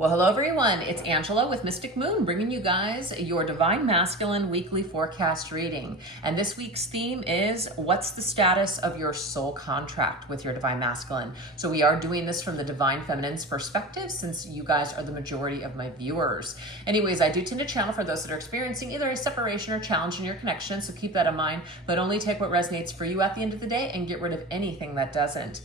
Well, hello everyone. It's Angela with Mystic Moon, bringing you guys your Divine Masculine weekly forecast reading. And this week's theme is, what's the status of your soul contract with your Divine Masculine? So we are doing this from the Divine Feminine's perspective, since you guys are the majority of my viewers. Anyways, I do tend to channel for those that are experiencing either a separation or challenge in your connection, so keep that in mind, but only take what resonates for you at the end of the day and get rid of anything that doesn't.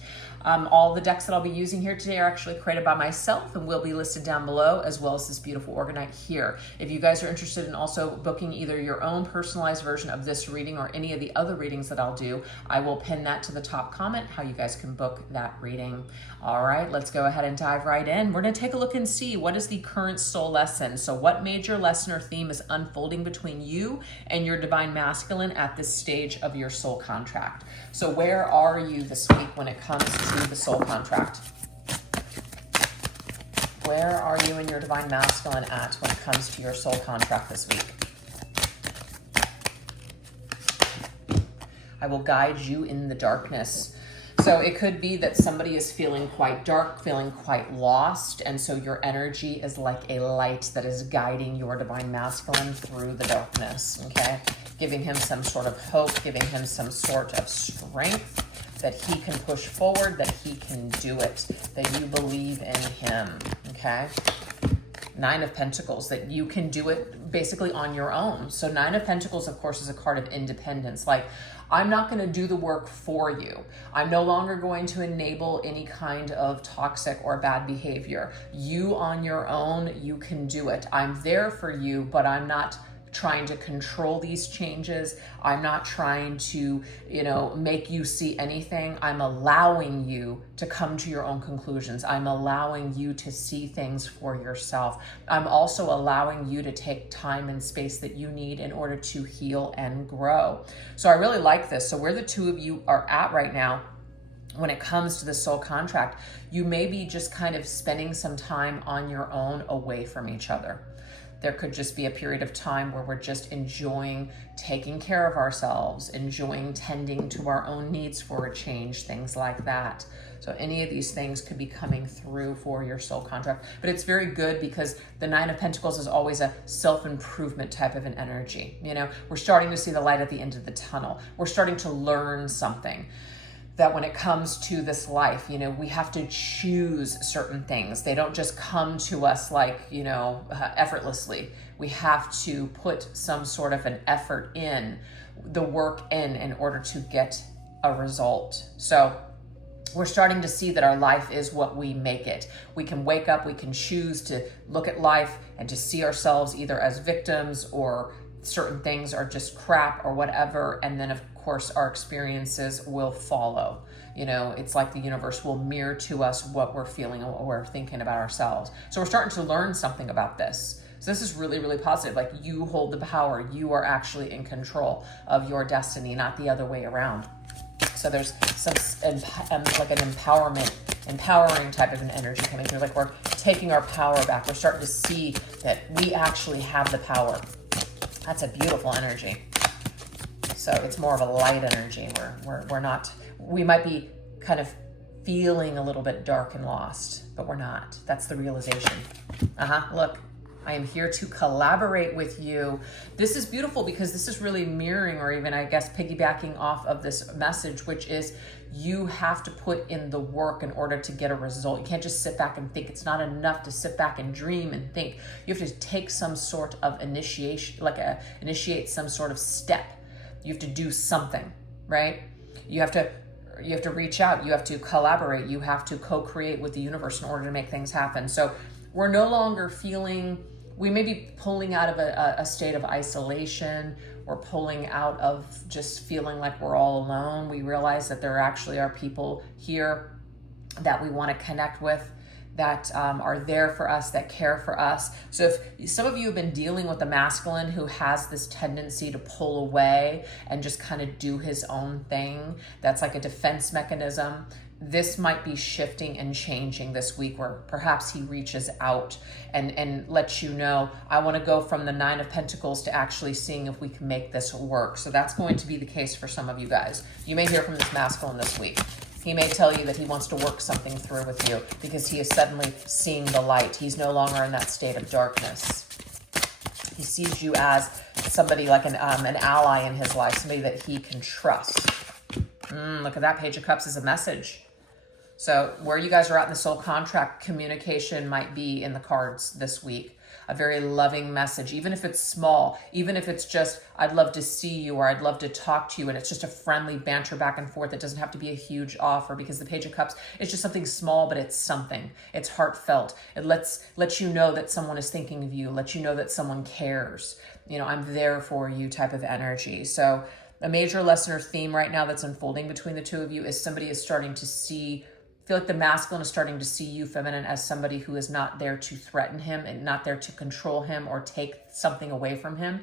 All the decks that I'll be using here today are actually created by myself and will be listed down below, as well as this beautiful organite here. If you guys are interested in also booking either your own personalized version of this reading or any of the other readings that I'll do, I will pin that to the top comment, how you guys can book that reading. All right, let's go ahead and dive right in. We're going to take a look and see what is the current soul lesson. So what major lesson or theme is unfolding between you and your Divine Masculine at this stage of your soul contract? So where are you this week when it comes to the soul contract? Where are you and your Divine Masculine at when it comes to your soul contract this week? I will guide you in the darkness. So it could be that somebody is feeling quite dark, feeling quite lost, and so your energy is like a light that is guiding your Divine Masculine through the darkness, okay? Giving him some sort of hope, giving him some sort of strength, that he can push forward, that he can do it, that you believe in him, okay? Nine of Pentacles, that you can do it basically on your own. So Nine of Pentacles, of course, is a card of independence. Like, I'm not going to do the work for you. I'm no longer going to enable any kind of toxic or bad behavior. You on your own, you can do it. I'm there for you, but I'm not trying to control these changes. I'm not trying to, make you see anything. I'm allowing you to come to your own conclusions. I'm allowing you to see things for yourself. I'm also allowing you to take time and space that you need in order to heal and grow. So I really like this. So where the two of you are at right now, when it comes to the soul contract, you may be just kind of spending some time on your own away from each other. There could just be a period of time where we're just enjoying taking care of ourselves, enjoying tending to our own needs for a change, things like that. So any of these things could be coming through for your soul contract. But it's very good because the Nine of Pentacles is always a self-improvement type of an energy. We're starting to see the light at the end of the tunnel. We're starting to learn something. That when it comes to this life, we have to choose certain things. They don't just come to us like, effortlessly. We have to put some sort of an effort in, the work in order to get a result. So we're starting to see that our life is what we make it. We can wake up, we can choose to look at life and to see ourselves either as victims or certain things are just crap or whatever, and then of course our experiences will follow. It's like the universe will mirror to us what we're feeling and what we're thinking about ourselves. So we're starting to learn something about this. So this is really, really positive. Like, you hold the power. You are actually in control of your destiny, not the other way around. So there's some like an empowering type of an energy coming through. Like, we're taking our power back. We're starting to see that we actually have the power. That's a beautiful energy. So it's more of a light energy where we're not, we might be kind of feeling a little bit dark and lost, but we're not. That's the realization. Look, I am here to collaborate with you. This is beautiful because this is really mirroring, or even, I guess, piggybacking off of this message, which is you have to put in the work in order to get a result. You can't just sit back and think. It's not enough to sit back and dream and think. You have to take some sort of initiation, initiate some sort of step. You have to do something, right? You have to reach out. You have to collaborate. You have to co-create with the universe in order to make things happen. So we're no longer feeling, we may be pulling out of a state of isolation or pulling out of just feeling like we're all alone. We realize that there actually are people here that we want to connect with, that are there for us, that care for us. So if some of you have been dealing with a masculine who has this tendency to pull away and just kind of do his own thing, that's like a defense mechanism. This might be shifting and changing this week, where perhaps he reaches out and lets you know, I want to go from the Nine of Pentacles to actually seeing if we can make this work. So that's going to be the case for some of you guys. You may hear from this masculine this week. He may tell you that he wants to work something through with you because he is suddenly seeing the light. He's no longer in that state of darkness. He sees you as somebody like an ally in his life, somebody that he can trust. Look at that. Page of Cups is a message. So where you guys are at in the soul contract, communication might be in the cards this week. A very loving message, even if it's small, even if it's just, I'd love to see you, or I'd love to talk to you. And it's just a friendly banter back and forth. It doesn't have to be a huge offer, because the Page of Cups is just something small, but it's something. It's heartfelt. It lets you know that someone is thinking of you, lets you know that someone cares. You know, I'm there for you type of energy. So a major lesson or theme right now that's unfolding between the two of you is somebody is starting to feel like the masculine is starting to see you, feminine, as somebody who is not there to threaten him and not there to control him or take something away from him.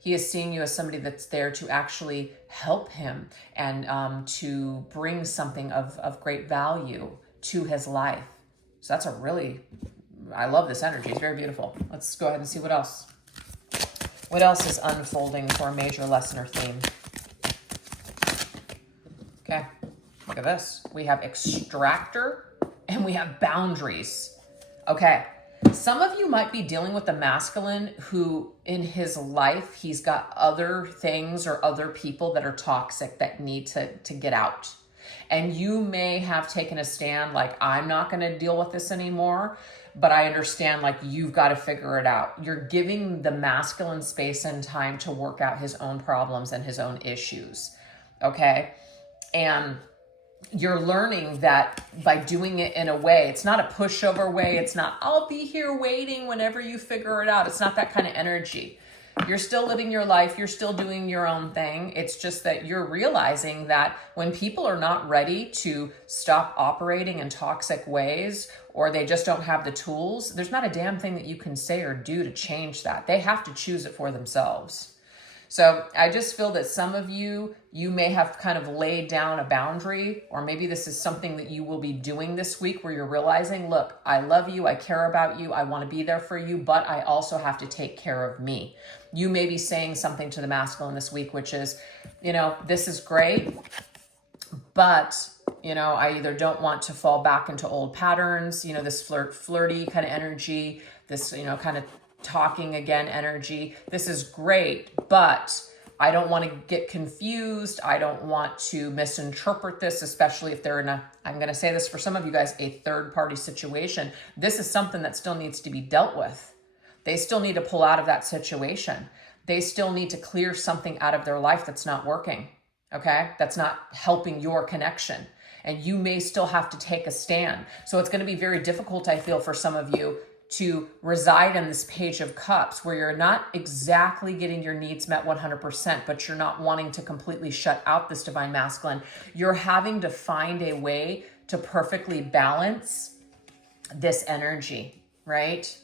He is seeing you as somebody that's there to actually help him and to bring something of great value to his life. So that's I love this energy. It's very beautiful. Let's go ahead and see what else. What else is unfolding for a major lesson or theme? Okay. Look at this. We have extractor and we have boundaries. Okay. Some of you might be dealing with the masculine who in his life, he's got other things or other people that are toxic that need to get out. And you may have taken a stand like, I'm not going to deal with this anymore, but I understand like you've got to figure it out. You're giving the masculine space and time to work out his own problems and his own issues. Okay. And you're learning that by doing it in a way, it's not a pushover way. It's not, I'll be here waiting whenever you figure it out. It's not that kind of energy. You're still living your life. You're still doing your own thing. It's just that you're realizing that when people are not ready to stop operating in toxic ways, or they just don't have the tools, there's not a damn thing that you can say or do to change that. They have to choose it for themselves. So I just feel that some of you may have kind of laid down a boundary, or maybe this is something that you will be doing this week where you're realizing, look, I love you, I care about you, I want to be there for you, but I also have to take care of me. You may be saying something to the masculine this week, which is, this is great, but, I either don't want to fall back into old patterns, this flirty kind of energy, this, kind of talking again energy. This is great, but I don't want to get confused. I don't want to misinterpret this, especially if they're in I'm going to say this for some of you guys, a third party situation. This is something that still needs to be dealt with. They still need to pull out of that situation. They still need to clear something out of their life that's not working. Okay. That's not helping your connection. And you may still have to take a stand. So it's going to be very difficult, I feel, for some of you to reside in this Page of Cups where you're not exactly getting your needs met 100%, but you're not wanting to completely shut out this divine masculine. You're having to find a way to perfectly balance this energy, right?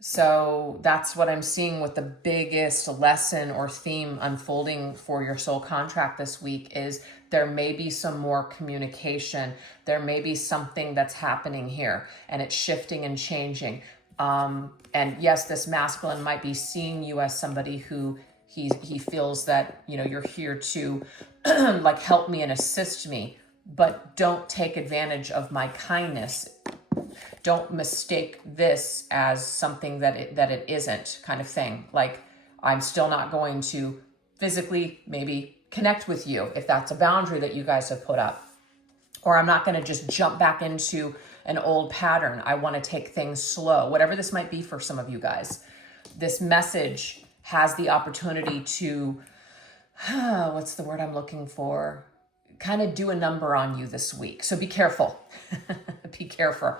So that's what I'm seeing with the biggest lesson or theme unfolding for your soul contract this week is there may be some more communication. There may be something that's happening here and it's shifting and changing. And yes, this masculine might be seeing you as somebody who he feels that, you're here to like help me and assist me, but don't take advantage of my kindness. Don't mistake this as something that it isn't, kind of thing. Like, I'm still not going to physically maybe connect with you if that's a boundary that you guys have put up. Or I'm not going to just jump back into an old pattern. I want to take things slow. Whatever this might be for some of you guys. This message has the opportunity to, what's the word I'm looking for? Kind of do a number on you this week. So be careful. Be careful.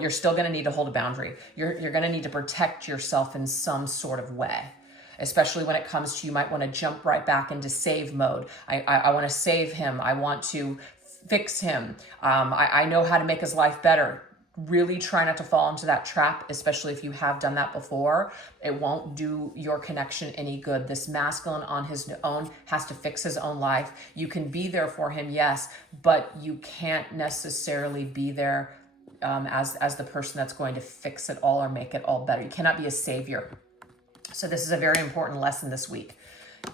You're still going to need to hold a boundary. You're going to need to protect yourself in some sort of way, especially when it comes to, you might want to jump right back into save mode. I want to save him. I want to fix him. I know how to make his life better. Really try not to fall into that trap, especially if you have done that before. It won't do your connection any good. This masculine on his own has to fix his own life. You can be there for him, yes, but you can't necessarily be there as the person that's going to fix it all or make it all better. You cannot be a savior. So this is a very important lesson this week.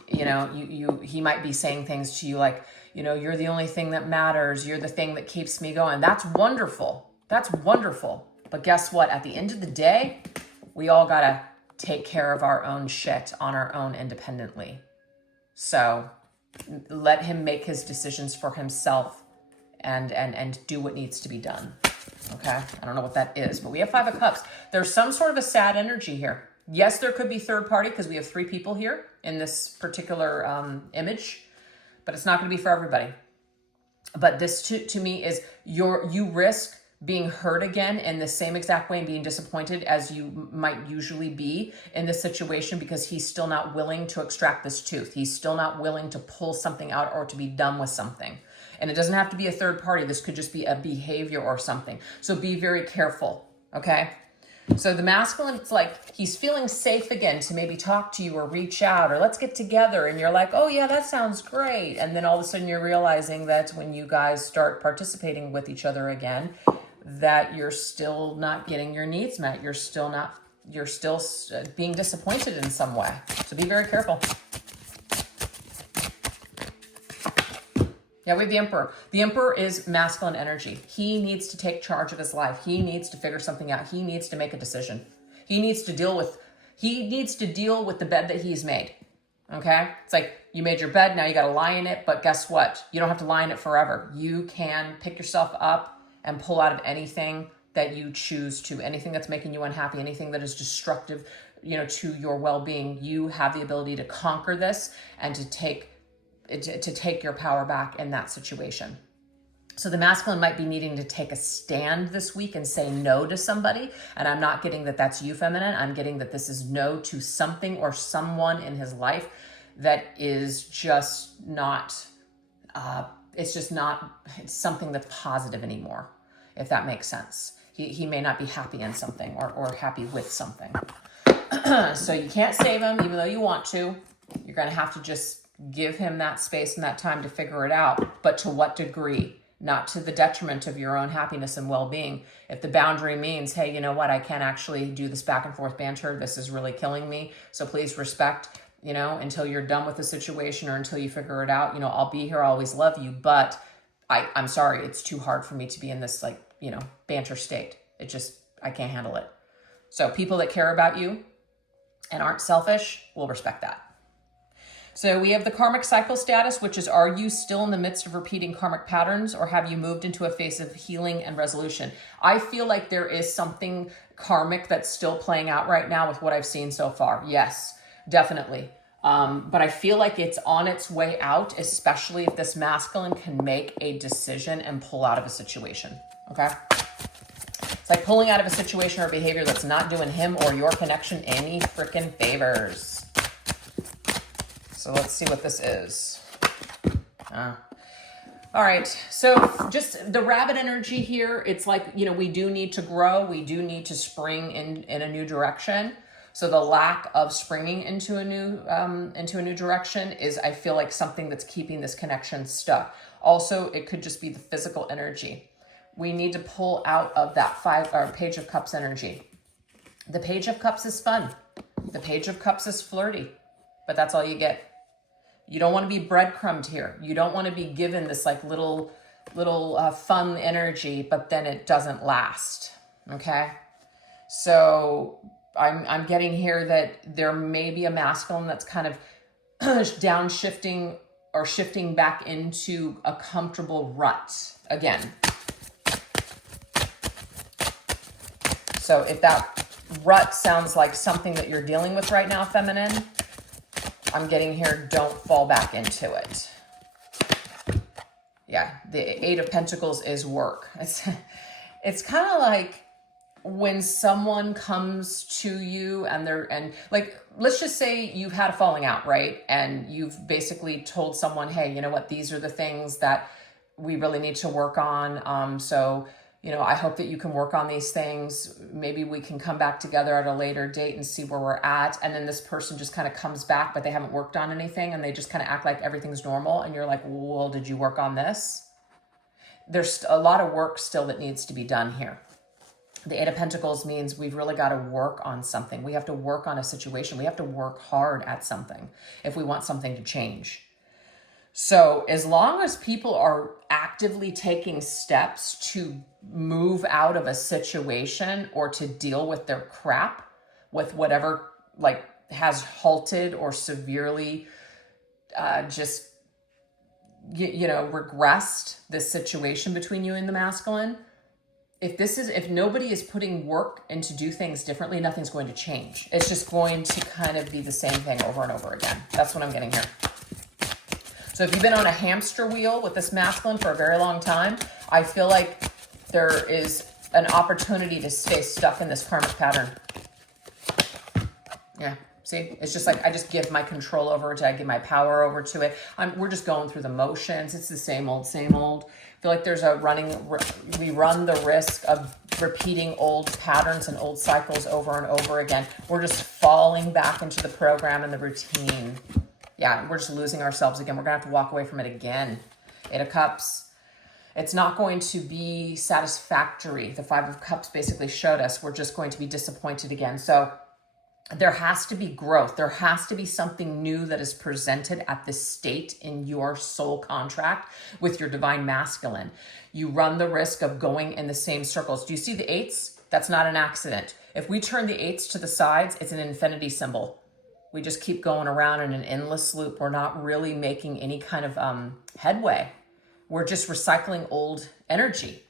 He might be saying things to you like, You know, you're the only thing that matters. You're the thing that keeps me going. That's wonderful. That's wonderful. But guess what? At the end of the day, we all got to take care of our own shit on our own independently. So let him make his decisions for himself and do what needs to be done. Okay? I don't know what that is, but we have 5 of Cups. There's some sort of a sad energy here. Yes, there could be third party because we have 3 people here in this particular image, but it's not going to be for everybody. But this to me is you risk being hurt again in the same exact way and being disappointed as you might usually be in this situation because he's still not willing to extract this tooth. He's still not willing to pull something out or to be done with something. And it doesn't have to be a third party. This could just be a behavior or something. So be very careful, okay? So the masculine, it's like he's feeling safe again to maybe talk to you or reach out or let's get together. And you're like, oh yeah, that sounds great. And then all of a sudden you're realizing that when you guys start participating with each other again, that you're still not getting your needs met. You're still being disappointed in some way. So be very careful. Yeah, we have the Emperor. The Emperor is masculine energy. He needs to take charge of his life. He needs to figure something out. He needs to make a decision. He needs to deal with the bed that he's made. Okay? It's like you made your bed, now you got to lie in it, but guess what? You don't have to lie in it forever. You can pick yourself up and pull out of anything that you choose to, anything that's making you unhappy, anything that is destructive, to your well-being. You have the ability to conquer this and to take your power back in that situation. So the masculine might be needing to take a stand this week and say no to somebody. And I'm not getting that that's you, feminine. I'm getting that this is no to something or someone in his life that is just not, it's something that's positive anymore, if that makes sense. He may not be happy in something or happy with something. So you can't save him, even though you want to. You're going to have to just give him that space and that time to figure it out. But to what degree? Not to the detriment of your own happiness and well-being. If the boundary means, hey, you know what, I can't actually do this back and forth banter. This is really killing me. So please respect, until you're done with the situation or until you figure it out. I'll be here. I'll always love you. But I'm sorry. It's too hard for me to be in this banter state. I can't handle it. So people that care about you and aren't selfish will respect that. So we have the karmic cycle status, which is, are you still in the midst of repeating karmic patterns or have you moved into a phase of healing and resolution? I feel like there is something karmic that's still playing out right now with what I've seen so far. Yes, definitely. But I feel like it's on its way out, especially if this masculine can make a decision and pull out of a situation, okay? It's like pulling out of a situation or behavior that's not doing him or your connection any freaking favors. So let's see what this is. All right. So just the rabbit energy here. It's like, we do need to grow. We do need to spring in a new direction. So the lack of springing into a new direction is, I feel like, something that's keeping this connection stuck. Also, it could just be the physical energy. We need to pull out of that Page of Cups energy. The Page of Cups is fun. The Page of Cups is flirty, but that's all you get. You don't want to be breadcrumbed here. You don't want to be given this little fun energy, but then it doesn't last. Okay. So I'm getting here that there may be a masculine that's kind of downshifting or shifting back into a comfortable rut again. So if that rut sounds like something that you're dealing with right now, feminine, I'm getting here, don't fall back into it. Yeah, the 8 of Pentacles is work. It's kind of like when someone comes to you and let's just say you've had a falling out, right? And you've basically told someone, hey, you know what, these are the things that we really need to work on. So I hope that you can work on these things. Maybe we can come back together at a later date and see where we're at. And then this person just kind of comes back, but they haven't worked on anything and they just kind of act like everything's normal. And you're like, well, did you work on this? There's a lot of work still that needs to be done here. The 8 of Pentacles means we've really got to work on something. We have to work on a situation. We have to work hard at something if we want something to change. So as long as people are actively taking steps to move out of a situation or to deal with their crap, with whatever like has halted or severely just, regressed this situation between you and the masculine, if nobody is putting work in to do things differently, nothing's going to change. It's just going to kind of be the same thing over and over again. That's what I'm getting here. So if you've been on a hamster wheel with this masculine for a very long time, I feel like there is an opportunity to stay stuck in this karmic pattern. Yeah, see, it's just like I just give my control over to it. I give my power over to it. We're just going through the motions. It's the same old, same old. I feel like there's we run the risk of repeating old patterns and old cycles over and over again. We're just falling back into the program and the routine. Yeah, we're just losing ourselves again. We're going to have to walk away from it again. Eight of Cups. It's not going to be satisfactory. The Five of Cups basically showed us we're just going to be disappointed again. So there has to be growth. There has to be something new that is presented at this state in your soul contract with your divine masculine. You run the risk of going in the same circles. Do you see the eights? That's not an accident. If we turn the eights to the sides, it's an infinity symbol. We just keep going around in an endless loop. We're not really making any kind of headway. We're just recycling old energy.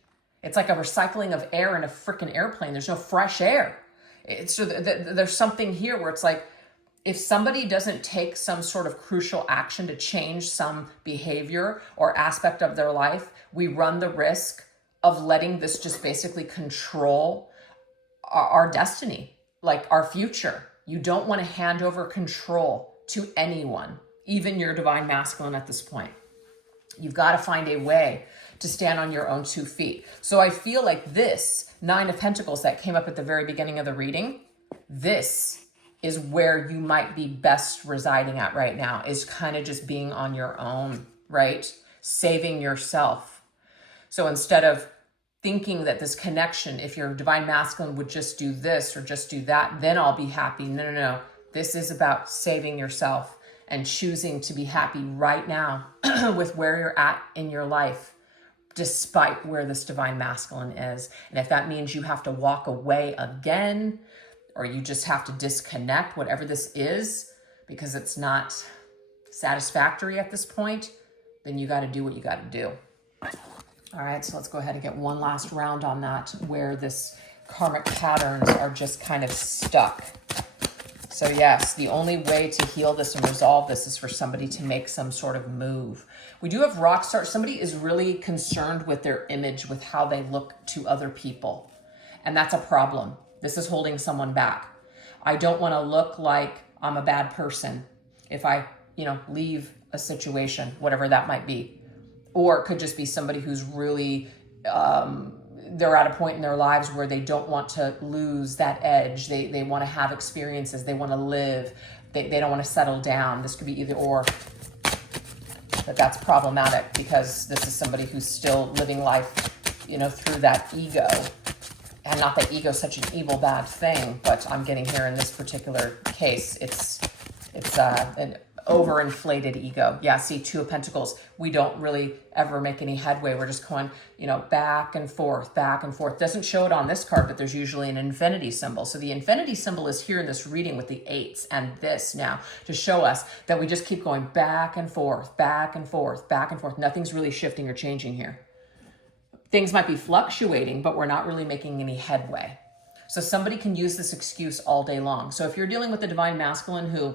It's like a recycling of air in a freaking airplane. There's no fresh air. There's something here where it's like, if somebody doesn't take some sort of crucial action to change some behavior or aspect of their life, we run the risk of letting this just basically control our destiny, like our future. You don't want to hand over control to anyone, even your divine masculine at this point. You've got to find a way to stand on your own 2 feet. So I feel like this Nine of Pentacles that came up at the very beginning of the reading, this is where you might be best residing at right now, is kind of just being on your own, right? Saving yourself. So instead of thinking that this connection, if your divine masculine would just do this or just do that, then I'll be happy. No. This is about saving yourself and choosing to be happy right now with where you're at in your life, despite where this divine masculine is. And if that means you have to walk away again, or you just have to disconnect, whatever this is, because it's not satisfactory at this point, then you got to do what you got to do. All right, so let's go ahead and get one last round on that, where this karmic patterns are just kind of stuck. So yes, the only way to heal this and resolve this is for somebody to make some sort of move. We do have rock stars. Somebody is really concerned with their image, with how they look to other people. And that's a problem. This is holding someone back. I don't want to look like I'm a bad person if I, leave a situation, whatever that might be. Or it could just be somebody who's really, they're at a point in their lives where they don't want to lose that edge. They want to have experiences. They want to live. They don't want to settle down. This could be either or. But that's problematic because this is somebody who's still living life, through that ego. And not that ego is such an evil, bad thing, but I'm getting here in this particular case, it's an overinflated ego. Yeah, see, Two of Pentacles. We don't really ever make any headway. We're just going, back and forth, back and forth. Doesn't show it on this card, but there's usually an infinity symbol. So the infinity symbol is here in this reading with the eights and this now to show us that we just keep going back and forth, back and forth, back and forth. Nothing's really shifting or changing here. Things might be fluctuating, but we're not really making any headway. So somebody can use this excuse all day long. So if you're dealing with the divine masculine who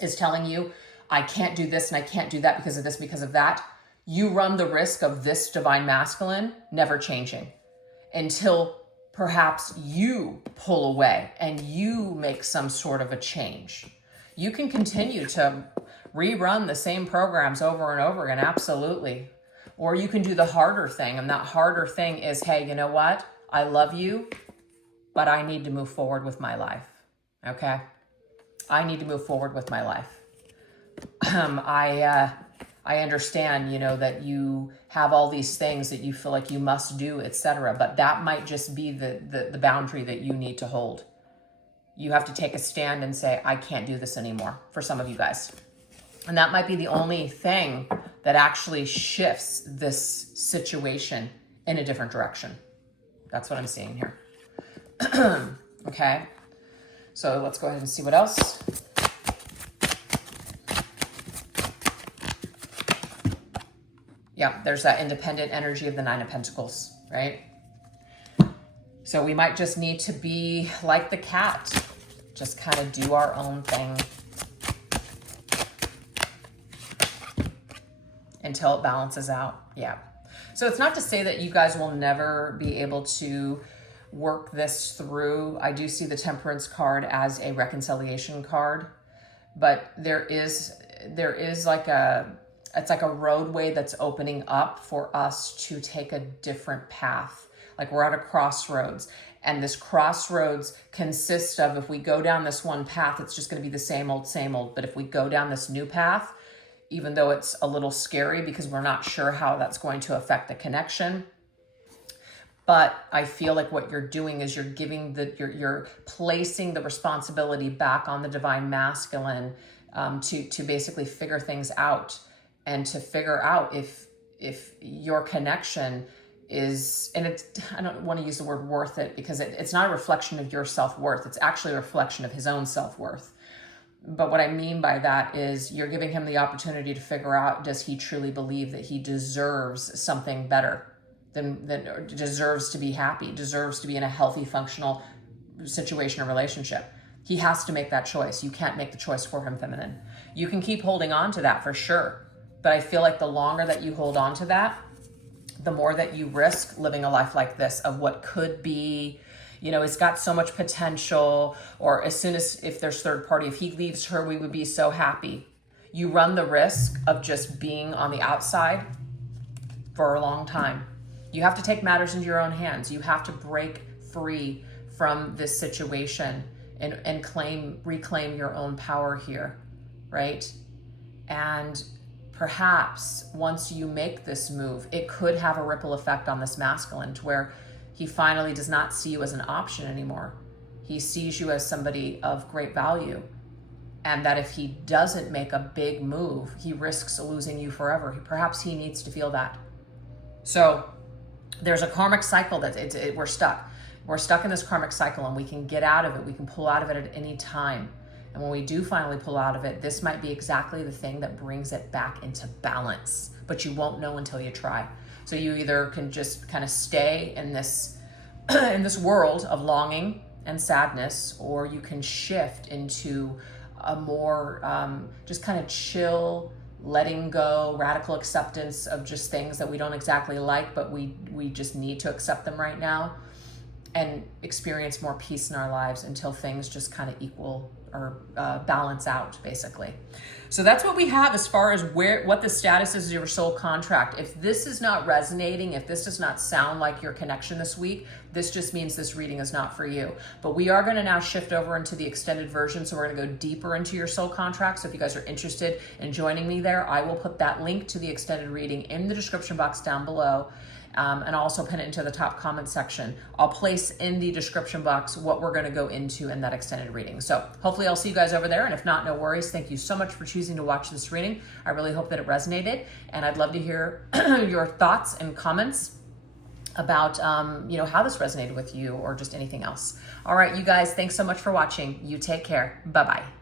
is telling you, I can't do this and I can't do that because of this, because of that, you run the risk of this divine masculine never changing until perhaps you pull away and you make some sort of a change. You can continue to rerun the same programs over and over again, absolutely. Or you can do the harder thing, and that harder thing is, hey, you know what? I love you, but I need to move forward with my life, okay? I need to move forward with my life. I understand, that you have all these things that you feel like you must do, etc. But that might just be the boundary that you need to hold. You have to take a stand and say, I can't do this anymore, for some of you guys. And that might be the only thing that actually shifts this situation in a different direction. That's what I'm seeing here. Okay. So let's go ahead and see what else. Yeah, there's that independent energy of the Nine of Pentacles, right? So we might just need to be like the cat, just kind of do our own thing until it balances out. Yeah. So it's not to say that you guys will never be able to work this through. I do see the Temperance card as a reconciliation card, but there is like it's like a roadway that's opening up for us to take a different path. Like we're at a crossroads, and this crossroads consists of, if we go down this one path, it's just going to be the same old, but if we go down this new path, even though it's a little scary because we're not sure how that's going to affect the connection, but I feel like what you're doing is you're giving you're placing the responsibility back on the divine masculine, to basically figure things out, and to figure out if your connection is, and it's, I don't want to use the word worth it, because it's not a reflection of your self-worth. It's actually a reflection of his own self-worth. But what I mean by that is you're giving him the opportunity to figure out, does he truly believe that he deserves something better than deserves to be happy, deserves to be in a healthy, functional situation or relationship? He has to make that choice. You can't make the choice for him, feminine. You can keep holding on to that for sure. But I feel like the longer that you hold on to that, the more that you risk living a life like this, of what could be, it's got so much potential, or as soon as, if there's third party, if he leaves her, we would be so happy. You run the risk of just being on the outside for a long time. You have to take matters into your own hands. You have to break free from this situation and reclaim your own power here, right? And perhaps once you make this move, it could have a ripple effect on this masculine, to where he finally does not see you as an option anymore. He sees you as somebody of great value. And that if he doesn't make a big move, he risks losing you forever. Perhaps he needs to feel that. So there's a karmic cycle that we're stuck. We're stuck in this karmic cycle, and we can get out of it. We can pull out of it at any time. And when we do finally pull out of it, this might be exactly the thing that brings it back into balance, but you won't know until you try. So you either can just kind of stay in this in this world of longing and sadness, or you can shift into a more just kind of chill, letting go, radical acceptance of just things that we don't exactly like, but we just need to accept them right now, and experience more peace in our lives until things just kind of equal or balance out, basically. So that's what we have as far as what the status is of your soul contract. If this is not resonating, if this does not sound like your connection this week, this just means this reading is not for you. But we are going to now shift over into the extended version, so we're going to go deeper into your soul contract. So if you guys are interested in joining me there, I will put that link to the extended reading in the description box down below. And I'll also pin it into the top comment section. I'll place in the description box what we're going to go into in that extended reading. So hopefully I'll see you guys over there. And if not, no worries. Thank you so much for choosing to watch this reading. I really hope that it resonated. And I'd love to hear your thoughts and comments about, how this resonated with you, or just anything else. All right, you guys, thanks so much for watching. You take care. Bye-bye.